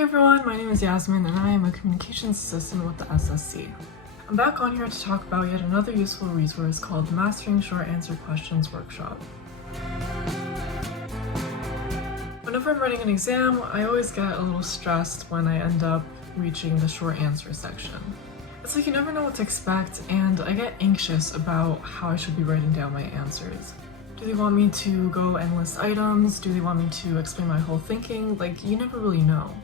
Hey everyone, my name is Yasmine and I am a communications assistant with the SSC. I'm back on here to talk about yet another useful resource called Mastering Short Answer Questions Workshop. Whenever I'm writing an exam, I always get a little stressed when I end up reaching the short answer section. It's like you never know what to expect, and I get anxious about how I should be writing down my answers. Do they want me to go and list items? Do they want me to explain my whole thinking? Like, you never really know.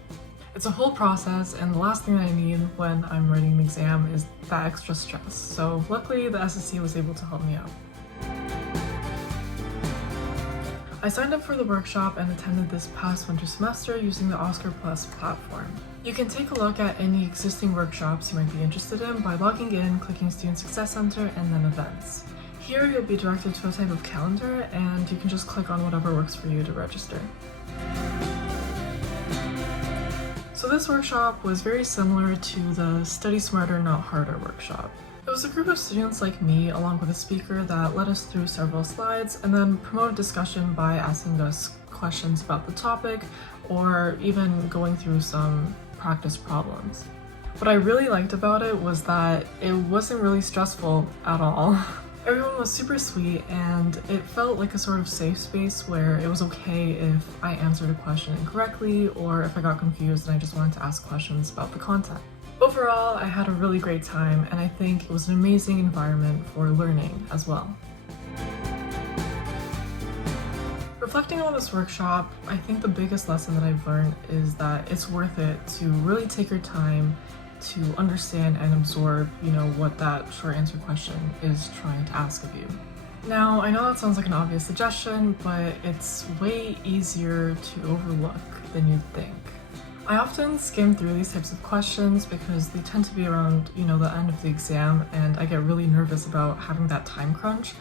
It's a whole process, and the last thing I need when I'm writing an exam is that extra stress. So luckily, the SSC was able to help me out. I signed up for the workshop and attended this past winter semester using the OSCARplus platform. You can take a look at any existing workshops you might be interested in by logging in, clicking Student Success Center, and then Events. Here you'll be directed to a type of calendar, and you can just click on whatever works for you to register. So this workshop was very similar to the Study Smarter, Not Harder workshop. It was a group of students like me, along with a speaker, that led us through several slides and then promoted discussion by asking us questions about the topic or even going through some practice problems. What I really liked about it was that it wasn't really stressful at all. Everyone was super sweet, and it felt like a sort of safe space where it was okay if I answered a question incorrectly or if I got confused and I just wanted to ask questions about the content. Overall, I had a really great time, and I think it was an amazing environment for learning as well. Reflecting on this workshop, I think the biggest lesson that I've learned is that it's worth it to really take your time to understand and absorb, what that short answer question is trying to ask of you. Now, I know that sounds like an obvious suggestion, but it's way easier to overlook than you'd think. I often skim through these types of questions because they tend to be around, the end of the exam, and I get really nervous about having that time crunch.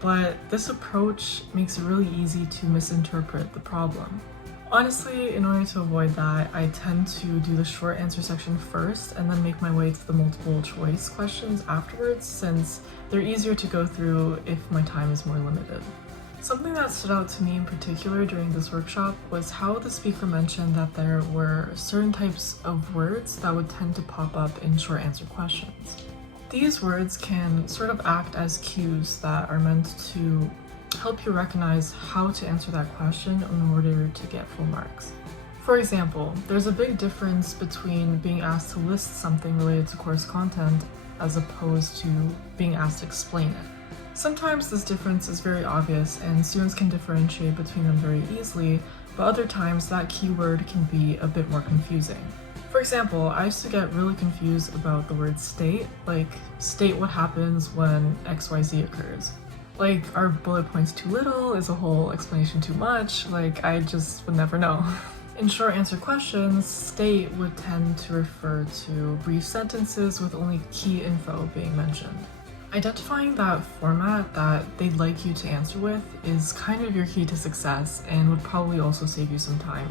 But this approach makes it really easy to misinterpret the problem. Honestly, in order to avoid that, I tend to do the short answer section first and then make my way to the multiple choice questions afterwards, since they're easier to go through if my time is more limited. Something that stood out to me in particular during this workshop was how the speaker mentioned that there were certain types of words that would tend to pop up in short answer questions. These words can sort of act as cues that are meant to help you recognize how to answer that question in order to get full marks. For example, there's a big difference between being asked to list something related to course content as opposed to being asked to explain it. Sometimes this difference is very obvious and students can differentiate between them very easily, but other times that keyword can be a bit more confusing. For example, I used to get really confused about the word state, like state what happens when XYZ occurs. Like, are bullet points too little? Is a whole explanation too much? Like, I just would never know. In short answer questions, state would tend to refer to brief sentences with only key info being mentioned. Identifying that format that they'd like you to answer with is kind of your key to success and would probably also save you some time.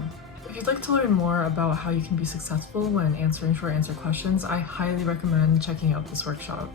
If you'd like to learn more about how you can be successful when answering short answer questions, I highly recommend checking out this workshop.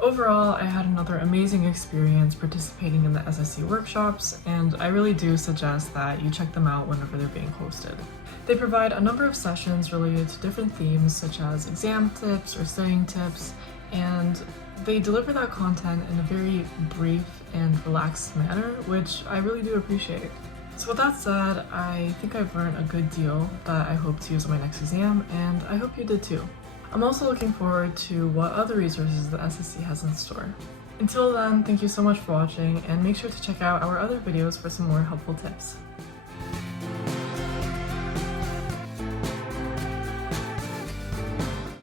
Overall, I had another amazing experience participating in the SSC workshops, and I really do suggest that you check them out whenever they're being hosted. They provide a number of sessions related to different themes such as exam tips or studying tips, and they deliver that content in a very brief and relaxed manner, which I really do appreciate. So with that said, I think I've learned a good deal that I hope to use in my next exam, and I hope you did too. I'm also looking forward to what other resources the SSC has in store. Until then, thank you so much for watching, and make sure to check out our other videos for some more helpful tips.